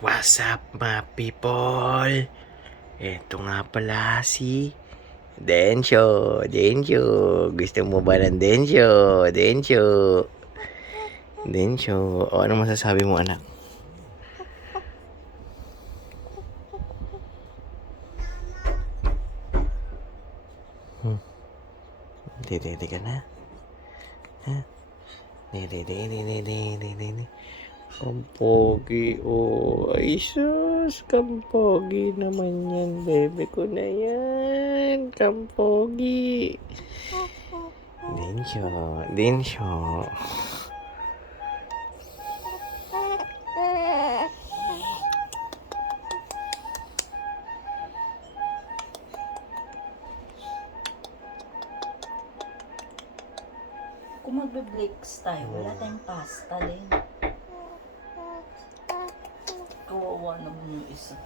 What's up mga people? Eto nga pala si Densyo. Densyo. Gusto mo ba ng Densyo? Densyo. Densyo. O ano masasabi mo anak? Dede ka na? Ha? Dede. Kampogi, oh. Ay, sus. Kampogi naman yan. Bebe ko na yan. Kampogi. Densyo. Kung magbe-breaks tayo, wala tayong pasta din. Kawawa naman yung isa.